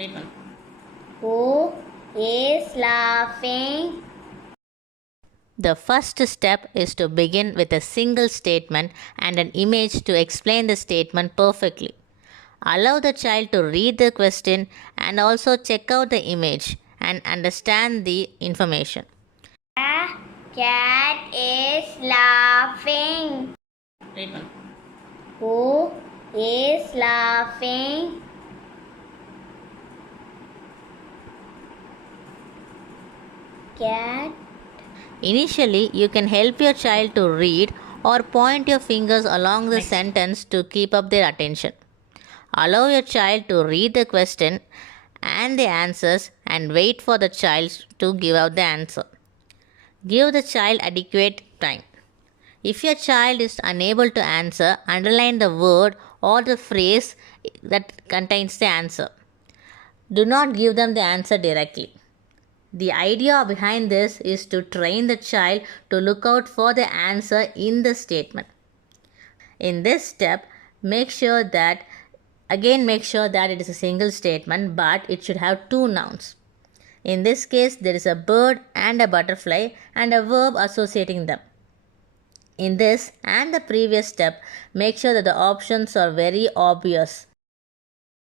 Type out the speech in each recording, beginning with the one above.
Read one. Who is laughing? The first step is to begin with a single statement and an image to explain the statement perfectly. Allow the child to read the question and also check out the image and understand the information. A cat is laughing. Read one. Who is laughing? Cat. Initially, you can help your child to read or point your fingers along the Next. sentence to keep up their attention. Allow your child to read the question and the answers and wait for the child to give out the answer. Give the child adequate time. If your child is unable to answer, underline the word or the phrase that contains the answer. Do not give them the answer directly. The idea behind this is to train the child to look out for the answer in the statement. In this step, make sure that it is a single statement, but it should have two nouns. In this case, there is a bird and a butterfly and a verb associating them. In this and the previous step, make sure that the options are very obvious.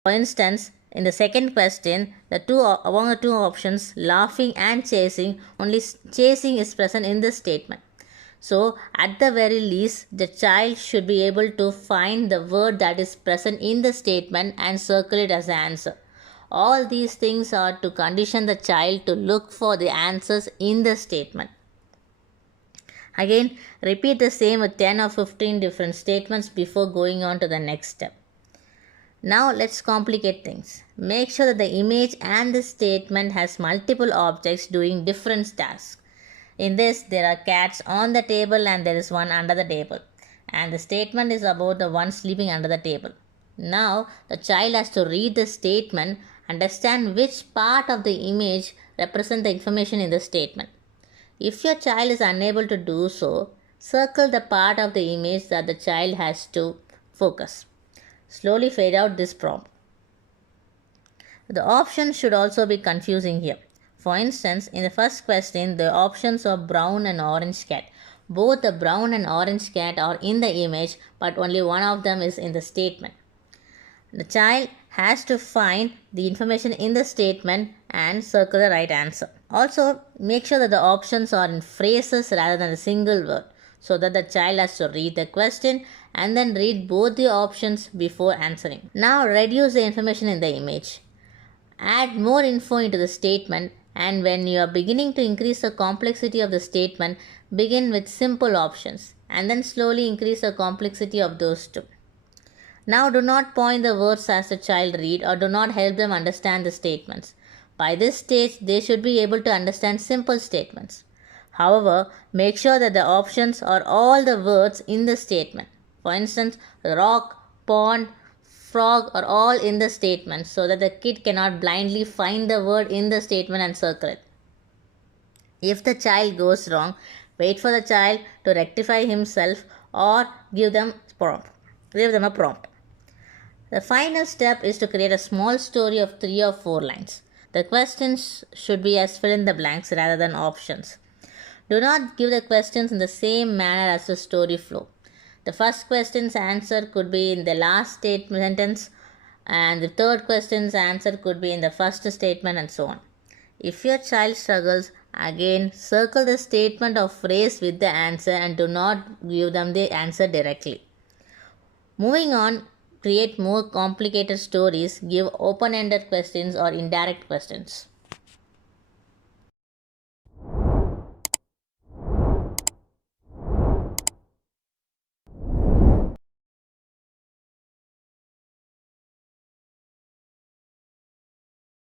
For instance, in the second question, among the two options, laughing and chasing, only chasing is present in the statement. So, at the very least, the child should be able to find the word that is present in the statement and circle it as the answer. All these things are to condition the child to look for the answers in the statement. Again, repeat the same with 10 or 15 different statements before going on to the next step. Now let's complicate things. Make sure that the image and the statement has multiple objects doing different tasks. In this, there are cats on the table and there is one under the table. And the statement is about the one sleeping under the table. Now, the child has to read the statement, understand which part of the image represents the information in the statement. If your child is unable to do so, circle the part of the image that the child has to focus. Slowly fade out this prompt. The options should also be confusing here. For instance, in the first question, the options are brown and orange cat. Both the brown and orange cat are in the image, but only one of them is in the statement. The child has to find the information in the statement and circle the right answer. Also, make sure that the options are in phrases rather than a single word, so that the child has to read the question and then read both the options before answering. Now, reduce the information in the image. Add more info into the statement, and when you are beginning to increase the complexity of the statement, begin with simple options and then slowly increase the complexity of those two. Now, do not point the words as the child read or do not help them understand the statements. By this stage, they should be able to understand simple statements. However, make sure that the options are all the words in the statement. For instance, rock, pond, frog are all in the statement so that the kid cannot blindly find the word in the statement and circle it. If the child goes wrong, wait for the child to rectify himself or give them a prompt. The final step is to create a small story of 3 or 4 lines. The questions should be as fill in the blanks rather than options. Do not give the questions in the same manner as the story flow. The first question's answer could be in the last sentence, and the third question's answer could be in the first statement, and so on. If your child struggles, again circle the statement or phrase with the answer and do not give them the answer directly. Moving on, create more complicated stories, give open-ended questions or indirect questions.